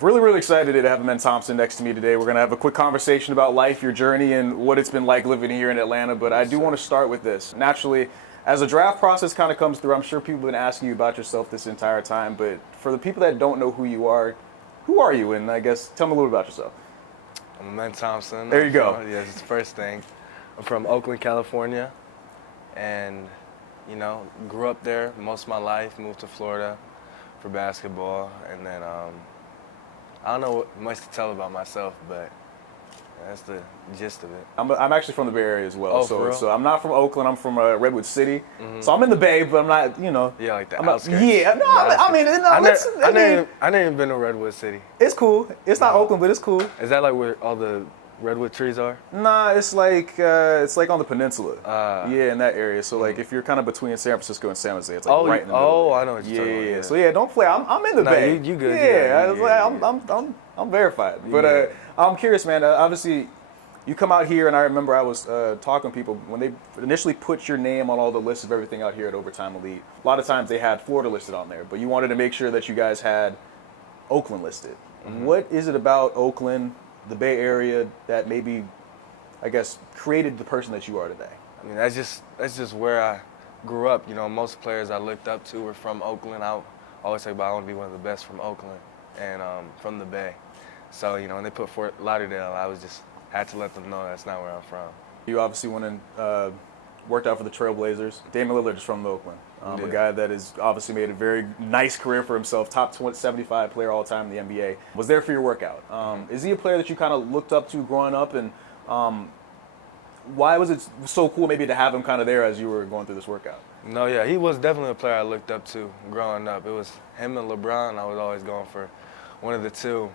Really, really excited to have Thompson next to me today. We're going to have a quick conversation about life, your journey, and what it's been like living here in Atlanta. But I do want to start with this. Naturally, as the draft process kind of comes through, I'm sure people have been asking you about yourself this entire time. But for the people that don't know who you are you? And I guess tell me a little about yourself. I'm Thompson. There you go. Yeah, it's the first thing. I'm from Oakland, California, and grew up there most of my life. Moved to Florida for basketball, and then I don't know much to tell about myself, but that's the gist of it. I'm actually from the Bay Area as well. Oh, for real? So I'm not from Oakland. I'm from Redwood City. Mm-hmm. So I'm in the Bay, but I'm not, Yeah, like the I'm outskirts. Yeah, no, I mean, I never even been to Redwood City. It's cool. It's not Oakland, but it's cool. Is that like where all the redwood trees are? Nah, it's like on the peninsula. Yeah, in that area. So like if you're kind of between San Francisco and San Jose, it's like right in the middle. Oh, I know what you're talking about. Yeah. So yeah, don't play. I'm in the Bay. You good? Yeah, I'm verified. But I'm curious, man. Obviously, you come out here, and I remember I was talking to people when they initially put your name on all the lists of everything out here at Overtime Elite. A lot of times they had Florida listed on there, but you wanted to make sure that you guys had Oakland listed. Mm-hmm. What is it about Oakland, the Bay Area, that maybe, I guess, created the person that you are today? I mean, that's just where I grew up. Most players I looked up to were from Oakland. I always say, I want to be one of the best from Oakland and from the Bay. So, when they put Fort Lauderdale, I had to let them know that's not where I'm from. You obviously went and worked out for the Trailblazers. Damian Lillard is from Oakland. A guy that has obviously made a very nice career for himself, top 75 player all time in the NBA. Was there for your workout. Is he a player that you kind of looked up to growing up, and why was it so cool maybe to have him kind of there as you were going through this workout? No, yeah, he was definitely a player I looked up to growing up. It was him and LeBron. I was always going for one of the two.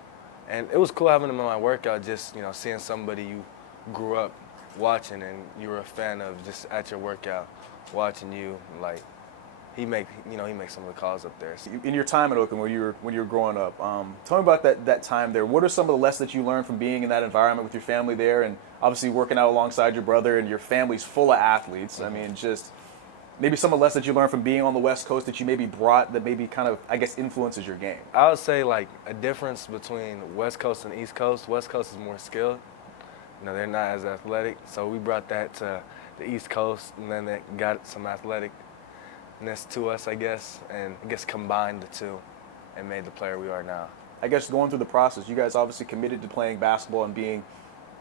And it was cool having him in my workout, just, seeing somebody you grew up watching and you were a fan of just at your workout, watching you, like, he makes some of the calls up there. In your time at Oakland, when you were growing up, tell me about that time there. What are some of the lessons that you learned from being in that environment with your family there, and obviously working out alongside your brother, and your family's full of athletes? Mm-hmm. I mean, just maybe some of the lessons that you learned from being on the West Coast that you maybe brought that maybe kind of, I guess, influences your game. I would say like a difference between West Coast and East Coast. West Coast is more skilled. They're not as athletic, so we brought that to the East Coast, and then they got some athleticness to us, I guess, and I guess combined the two and made the player we are now. I guess going through the process, you guys obviously committed to playing basketball and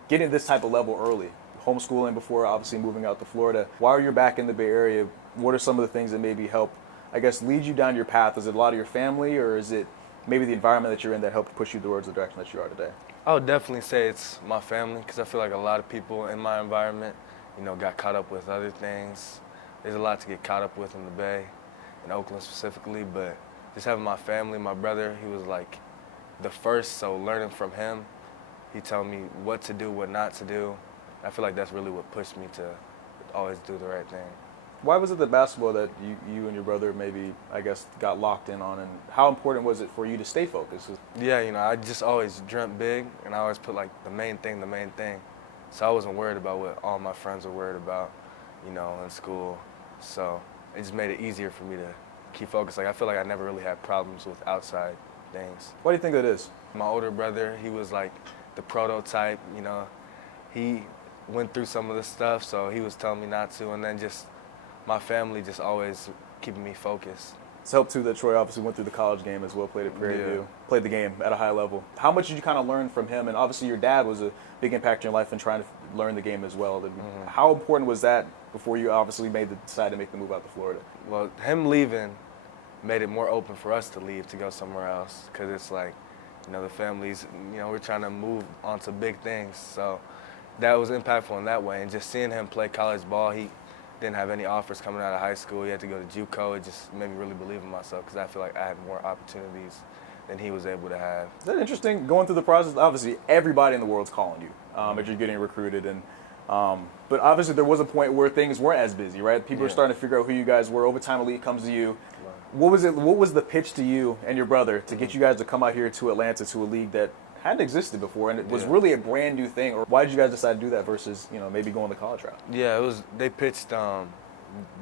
getting this type of level early. Homeschooling before obviously moving out to Florida. While you're back in the Bay Area, what are some of the things that maybe help, I guess, lead you down your path? Is it a lot of your family, or is it maybe the environment that you're in that helped push you towards the direction that you are today? I would definitely say it's my family, because I feel like a lot of people in my environment, got caught up with other things. There's a lot to get caught up with in the Bay, in Oakland specifically, but just having my family, my brother, he was like the first, so learning from him, he told me what to do, what not to do. I feel like that's really what pushed me to always do the right thing. Why was it the basketball that you and your brother maybe, I guess, got locked in on, and how important was it for you to stay focused? Yeah, I just always dreamt big, and I always put like the main thing. So I wasn't worried about what all my friends were worried about, in school. So it just made it easier for me to keep focused. Like, I feel like I never really had problems with outside things. Why do you think that is? My older brother, he was like the prototype, he went through some of the stuff, so he was telling me not to, and then just my family just always keeping me focused. It's helped too that Troy obviously went through the college game as well, played at Prairie View, played the game at a high level. How much did you kind of learn from him? And obviously your dad was a big impact in your life in trying to learn the game as well. Mm-hmm. How important was that before you obviously decided to make the move out to Florida? Well, him leaving made it more open for us to leave, to go somewhere else, because it's like, the families, we're trying to move on to big things. So that was impactful in that way. And just seeing him play college ball, he didn't have any offers coming out of high school. He had to go to JUCO. It just made me really believe in myself, because I feel like I had more opportunities than he was able to have. Is that interesting? Going through the process, obviously everybody in the world's calling you as you're getting recruited, and but obviously there was a point where things weren't as busy, right? People were starting to figure out who you guys were. Overtime Elite comes to you. What was it? What was the pitch to you and your brother to get you guys to come out here to Atlanta, to a league that hadn't existed before, and it was really a brand new thing? Or why did you guys decide to do that versus maybe going the college route? Yeah, it was. They pitched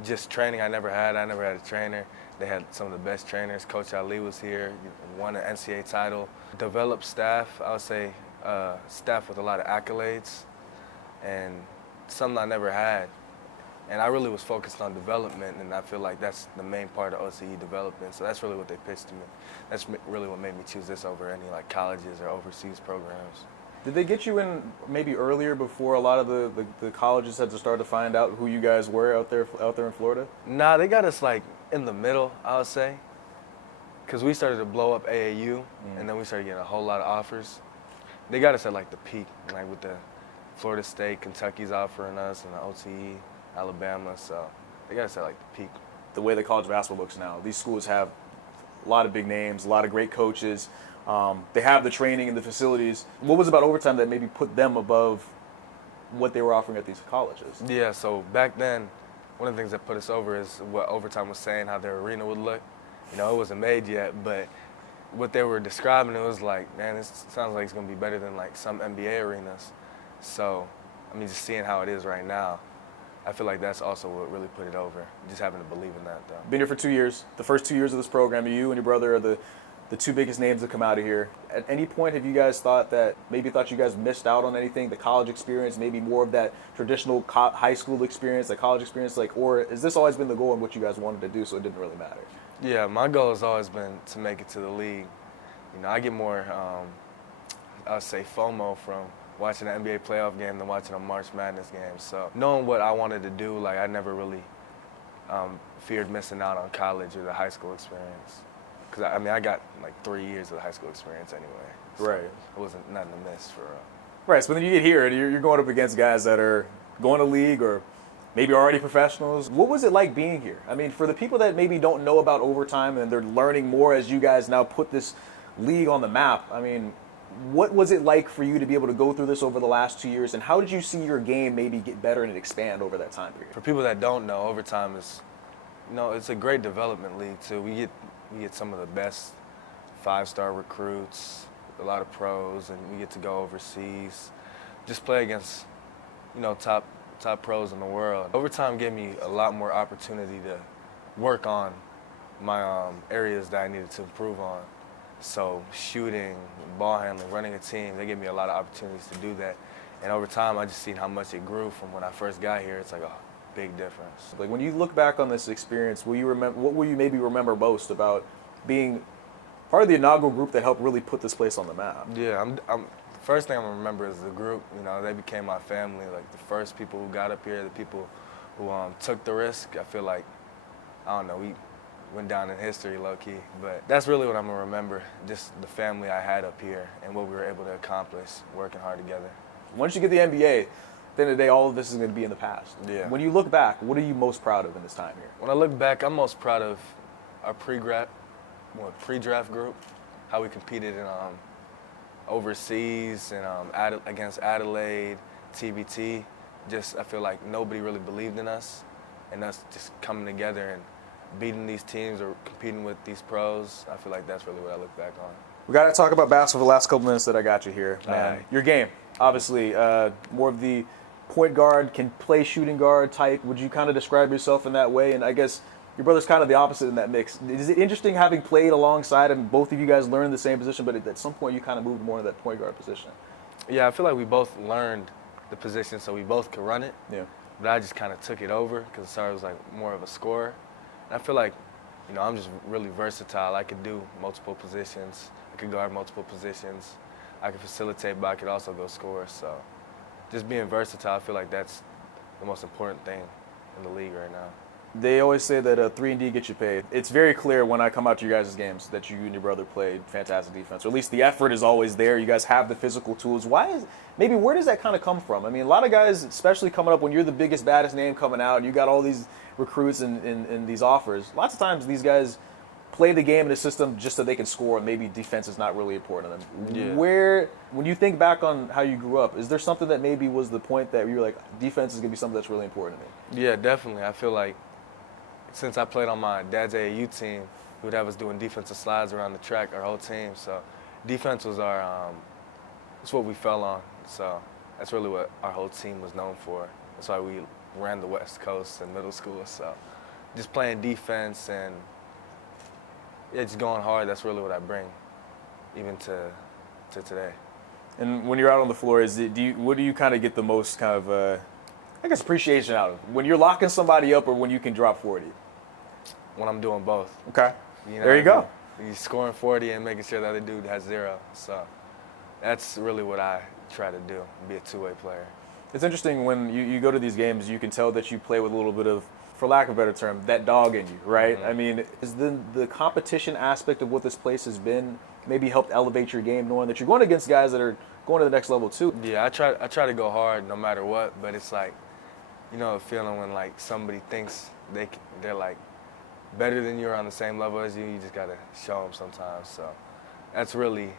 just training I never had. I never had a trainer. They had some of the best trainers. Coach Ali was here, won an NCAA title. Developed staff, I would say staff with a lot of accolades, and something I never had. And I really was focused on development, and I feel like that's the main part of OCE development. So that's really what they pitched to me. That's really what made me choose this over any like colleges or overseas programs. Did they get you in maybe earlier before a lot of the colleges had to start to find out who you guys were out there in Florida? Nah, they got us like in the middle, I would say, because we started to blow up AAU, and then we started getting a whole lot of offers. They got us at like the peak, like with the Florida State, Kentucky's offering us, and the OCE, Alabama, so they got us at like the peak. The way that college basketball looks now, these schools have a lot of big names, a lot of great coaches. They have the training and the facilities. What was about overtime that maybe put them above what they were offering at these colleges? Yeah, so back then, one of the things that put us over is what overtime was saying, how their arena would look. You know, it wasn't made yet, but what they were describing, it was like, man, this sounds like it's going to be better than like some NBA arenas. So, I mean, just seeing how it is right now, I feel like that's also what really put it over, just having to believe in that, though. Been here for 2 years. The first 2 years of this program, you and your brother are the two biggest names that come out of here. At any point, have you guys thought you guys missed out on anything, the college experience, maybe more of that traditional high school experience, the college experience, or has this always been the goal and what you guys wanted to do, so it didn't really matter? Yeah, my goal has always been to make it to the league. You know, I get more, I would say, FOMO from watching an NBA playoff game than watching a March Madness game. So knowing what I wanted to do, like I never really feared missing out on college or the high school experience. Because, I mean, I got like 3 years of high school experience anyway. So right. It wasn't nothing to miss for real. Right, so then you get here and you're going up against guys that are going to league or maybe already professionals. What was it like being here? I mean, for the people that maybe don't know about overtime and they're learning more as you guys now put this league on the map, I mean, what was it like for you to be able to go through this over the last 2 years, and how did you see your game maybe get better and expand over that time period? For people that don't know, overtime is, you know, it's a great development league too. We get some of the best 5-star recruits, a lot of pros, and we get to go overseas, just play against, you know, top pros in the world. Overtime gave me a lot more opportunity to work on my areas that I needed to improve on. So shooting, ball handling, running a team, they gave me a lot of opportunities to do that. And over time, I just seen how much it grew from when I first got here. It's like a big difference. Like when you look back on this experience, what will you maybe remember most about being part of the inaugural group that helped really put this place on the map? Yeah, first thing I'm gonna remember is the group. You know, they became my family. Like the first people who got up here, the people who took the risk. I feel like, I don't know, we went down in history low-key, but that's really what I'm gonna remember, just the family I had up here and what we were able to accomplish working hard together. Once you get the NBA, at the end of the day, all of this is gonna be in the past. Yeah. When you look back, what are you most proud of in this time here? When I look back, I'm most proud of our pre-draft group, how we competed in overseas and against Adelaide, TBT. Just, I feel like nobody really believed in us, and us just coming together and beating these teams or competing with these pros, I feel like that's really what I look back on. We got to talk about basketball the last couple minutes that I got you here, man. Right. Your game, obviously, more of the point guard, can play shooting guard type. Would you kind of describe yourself in that way? And I guess your brother's kind of the opposite in that mix. Is it interesting having played alongside and both of you guys learned the same position, but at some point you kind of moved more to that point guard position? Yeah, I feel like we both learned the position so we both could run it. Yeah. But I just kind of took it over because Ausar was like more of a scorer. And I feel like, you know, I'm just really versatile. I could do multiple positions. I could guard multiple positions. I could facilitate, but I could also go score. So just being versatile, I feel like that's the most important thing in the league right now. They always say that 3-and-D gets you paid. It's very clear when I come out to your guys' games that you and your brother played fantastic defense, or at least the effort is always there. You guys have the physical tools. Where does that kind of come from? I mean, a lot of guys, especially coming up when you're the biggest, baddest name coming out, and you got all these recruits and these offers, lots of times these guys play the game in a system just so they can score, and maybe defense is not really important to them. Yeah. When you think back on how you grew up, is there something that maybe was the point that you were like, defense is going to be something that's really important to me? Yeah, definitely. I feel like since I played on my dad's AAU team, he would have us doing defensive slides around the track, our whole team. So defense was it's what we fell on. So that's really what our whole team was known for. That's why we ran the West Coast in middle school. So just playing defense and just going hard, that's really what I bring, even to today. And when you're out on the floor, what do you kind of get the most kind of, I guess, appreciation out of? When you're locking somebody up or when you can drop 40? When I'm doing both. Okay. You know, there you go. You're scoring 40 and making sure the other dude has 0. So that's really what I try to do, be a two-way player. It's interesting when you go to these games, you can tell that you play with a little bit of, for lack of a better term, that dog in you, right? Mm-hmm. I mean, is the competition aspect of what this place has been maybe helped elevate your game, knowing that you're going against guys that are going to the next level too? Yeah, I try to go hard no matter what, but it's like, you know, a feeling when like somebody thinks they're like better than you or on the same level as you, you just gotta show them sometimes. So that's really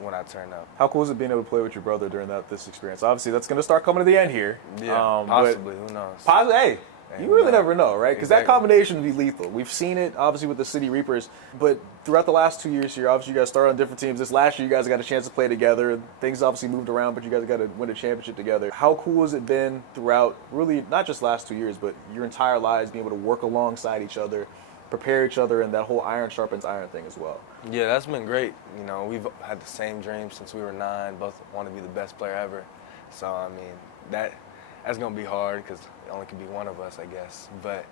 when I turn up. How cool is it being able to play with your brother during this experience? Obviously, that's going to start coming to the end here. Yeah, possibly. Who knows? Hey, you really never know, right? Because that combination would be lethal. We've seen it, obviously, with the City Reapers. But throughout the last 2 years here, obviously, you guys started on different teams. This last year, you guys got a chance to play together. Things obviously moved around, but you guys got to win a championship together. How cool has it been throughout, really, not just last 2 years, but your entire lives, being able to work alongside each other, prepare each other, and that whole iron sharpens iron thing as well? Yeah, that's been great. You know, we've had the same dream since we were 9, both want to be the best player ever. So, I mean, that's going to be hard because it only can be one of us, I guess. But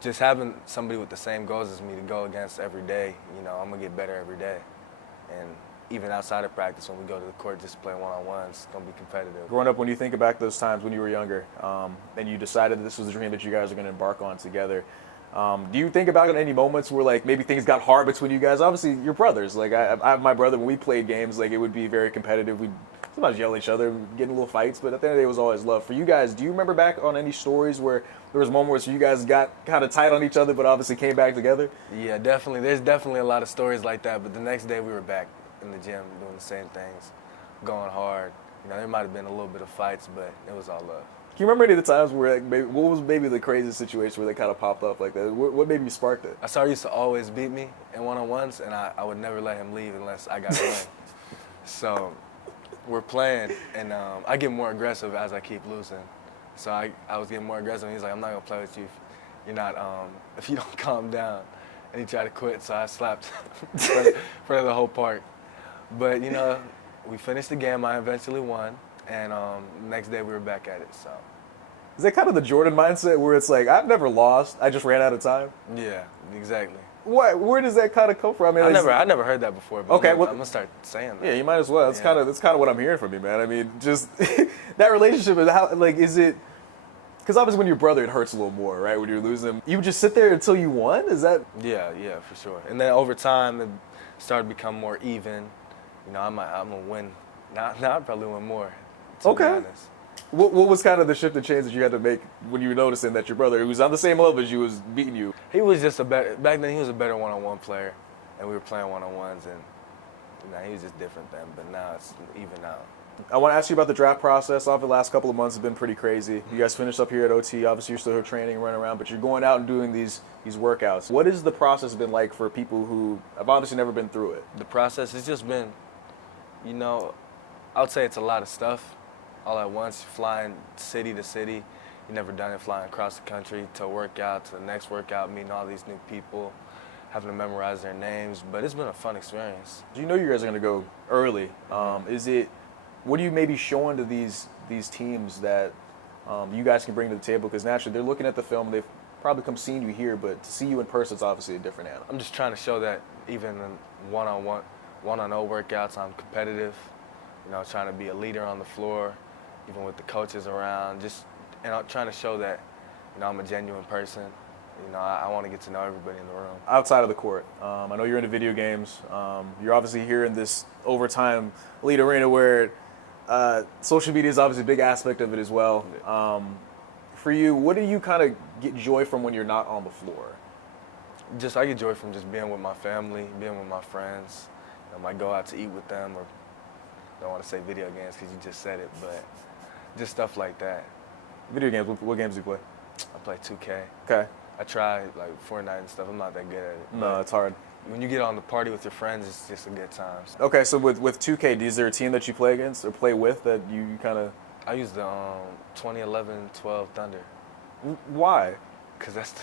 just having somebody with the same goals as me to go against every day, you know, I'm going to get better every day. And even outside of practice, when we go to the court just to play one-on-ones, it's going to be competitive. Growing up, when you think back those times when you were younger and you decided that this was a dream that you guys are going to embark on together, do you think about any moments where like maybe things got hard between you guys? Obviously, you're brothers. Like I have my brother. When we played games, like it would be very competitive. We'd sometimes yell at each other, get in little fights. But at the end of the day, it was always love. For you guys, do you remember back on any stories where there was moments where you guys got kind of tight on each other, but obviously came back together? Yeah, definitely. There's definitely a lot of stories like that. But the next day, we were back in the gym doing the same things, going hard. You know, there might have been a little bit of fights, but it was all love. Can you remember any of the times where, like, what was maybe the craziest situation where they kind of popped up like that? What maybe sparked it? Ausar used to always beat me in one-on-ones, and I would never let him leave unless I got a win. So we're playing, and I get more aggressive as I keep losing. So I was getting more aggressive, and he's like, I'm not going to play with you if you don't calm down. And he tried to quit, so I slapped in front of the whole park. But, you know, we finished the game. I eventually won. And next day we were back at it. So, is that kind of the Jordan mindset where it's like, I've never lost, I just ran out of time? Yeah, exactly. Where does that kind of come from? I mean, I never heard that before. But okay, I'm gonna start saying that. Yeah, you might as well. That's kind of what I'm hearing from you, man. I mean, just that relationship is how, like, is it? Because obviously when you're brother, it hurts a little more, right? When you lose them, you would just sit there until you won. Is that? Yeah, for sure. And then over time, it started to become more even. You know, I'm gonna win. Now I probably win more. Okay. What was kind of the shift and change that you had to make when you were noticing that your brother, who was on the same level as you, was beating you? He was just back then he was a better one-on-one player, and we were playing one-on-ones, and you know, he was just different then, but now it's even out. I want to ask you about the draft process. Obviously, the last couple of months have been pretty crazy. You guys finished up here at OT. Obviously, you're still here training and running around, but you're going out and doing these workouts. What has the process been like for people who have obviously never been through it? The process has just been, you know, I would say it's a lot of stuff. All at once, flying city to city. You've never done it, flying across the country to a workout, to the next workout, meeting all these new people, having to memorize their names. But it's been a fun experience. You know you guys are going to go early. What are you maybe showing to these teams that you guys can bring to the table? Because naturally, they're looking at the film. They've probably come seeing you here, but to see you in person is obviously a different animal. I'm just trying to show that even in one-on-0 workouts, I'm competitive. You know, trying to be a leader on the floor, even with the coaches around, and I'm trying to show that, you know, I'm a genuine person. You know, I want to get to know everybody in the room. Outside of the court, I know you're into video games. You're obviously here in this overtime elite arena where social media is obviously a big aspect of it as well. For you, what do you kind of get joy from when you're not on the floor? I get joy from just being with my family, being with my friends. I might go out to eat with them, or I don't want to say video games because you just said it, but just stuff like that. Video games, what games do you play? I play 2K. Okay. I try like Fortnite and stuff. I'm not that good at it. No, it's hard. When you get on the party with your friends, it's just a good time. So. Okay, so with 2K, is there a team that you play against or play with that you kind of? I use the 2011-12 Thunder. Why? Because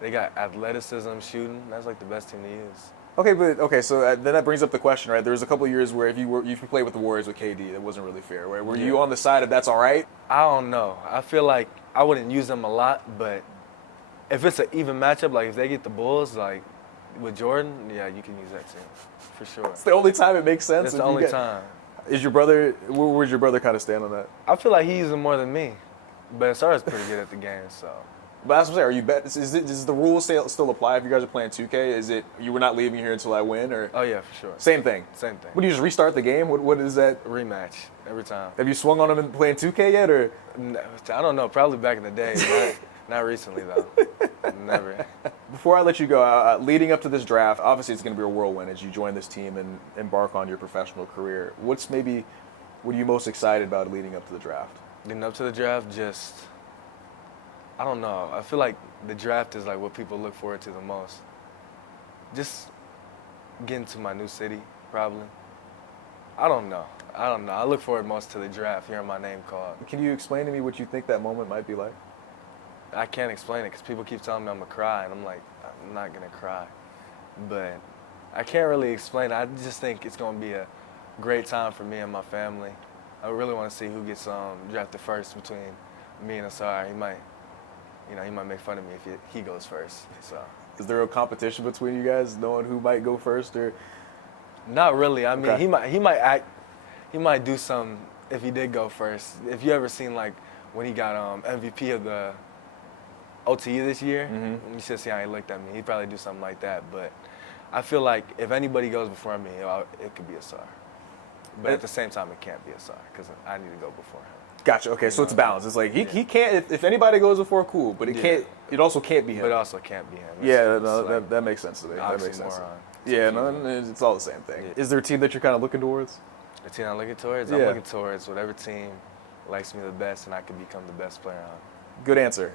they got athleticism, shooting. That's like the best team to use. Okay, so then that brings up the question, right? There was a couple of years where if you played with the Warriors with KD, that wasn't really fair. Right? Were you on the side of that's all right? I don't know. I feel like I wouldn't use them a lot, but if it's an even matchup, like if they get the Bulls, like with Jordan, yeah, you can use that team for sure. It's the only time it makes sense. It's the only time. Is your brother? Where's your brother kind of stand on that? I feel like he uses them more than me, but Ausar's pretty good at the game, so. But that's what I'm saying. Does the rules still apply if you guys are playing 2K? Is it you were not leaving here until I win, or? Oh yeah, for sure. Same thing. Same thing. Would you just restart the game? What is that? Rematch every time. Have you swung on them in playing 2K yet, or? No, I don't know. Probably back in the day. Not recently though. Never. Before I let you go, leading up to this draft, obviously it's going to be a whirlwind as you join this team and embark on your professional career. What are you most excited about leading up to the draft? Leading up to the draft, I don't know. I feel like the draft is like what people look forward to the most. Just getting to my new city, probably. I don't know. I look forward most to the draft, hearing my name called. Can you explain to me what you think that moment might be like? I can't explain it because people keep telling me I'm going to cry, and I'm like, I'm not going to cry. But I can't really explain it. I just think it's going to be a great time for me and my family. I really want to see who gets drafted first between me and Ausar. He might make fun of me if he goes first. So. Is there a competition between you guys, knowing who might go first, or? Not really. I mean, Okay. he might do some if he did go first. If you ever seen like when he got MVP of the OTE this year, you should see how he looked at me. He'd probably do something like that. But I feel like if anybody goes before me, it could be Ausar. But at the same time, it can't be Ausar because I need to go before him. Gotcha. Okay, so it's balanced. It's like he can't. If anybody goes before, cool. But it can't. It also can't be him. But it also can't be him. That makes sense to me. That makes sense. Moron. Yeah, no, it's all the same thing. Yeah. Is there a team that you're kind of looking towards? The team I'm looking towards? Yeah. I'm looking towards whatever team likes me the best and I can become the best player on. Good answer.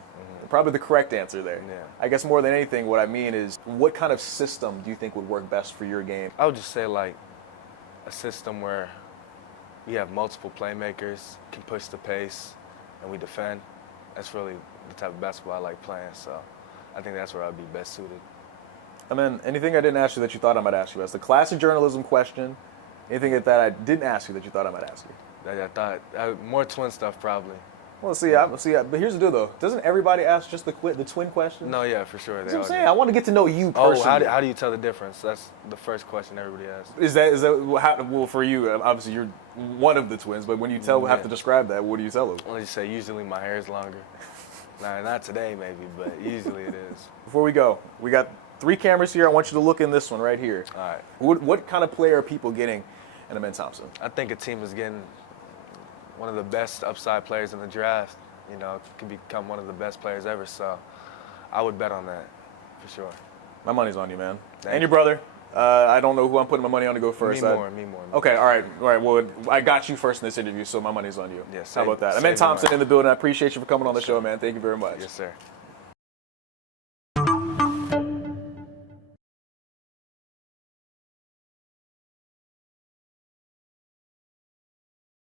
Probably the correct answer there. Yeah. I guess more than anything, what I mean is, what kind of system do you think would work best for your game? I would just say like a system where we have multiple playmakers, can push the pace, and we defend. That's really the type of basketball I like playing, so I think that's where I'd be best suited. I mean, anything I didn't ask you that you thought I might ask you? That's the classic journalism question. Anything that I didn't ask you that you thought I might ask you? I thought more twin stuff probably. Well, but here's the deal though. Doesn't everybody ask just the twin question? No, yeah, for sure. That's what I'm saying. I want to get to know you personally. Oh, how do you tell the difference? That's the first question everybody asks. Is that well for you? Obviously, you're one of the twins, but when you have to describe that, what do you tell them? I'll just say usually my hair is longer. Nah, not today maybe, but usually it is. Before we go, we got 3 cameras here. I want you to look in this one right here. All right. What kind of player are people getting in Amen Thompson? I think a team is getting one of the best upside players in the draft. You know, can become one of the best players ever. So I would bet on that for sure. My money's on you, man. Thank and you. your brother. I don't know who I'm putting my money on to go first. Me more. Okay, all right. Well, I got you first in this interview, so my money's on you. Yes. How about that? Amen Thompson in the building. I appreciate you for coming on the show, man. Thank you very much. Yes, sir.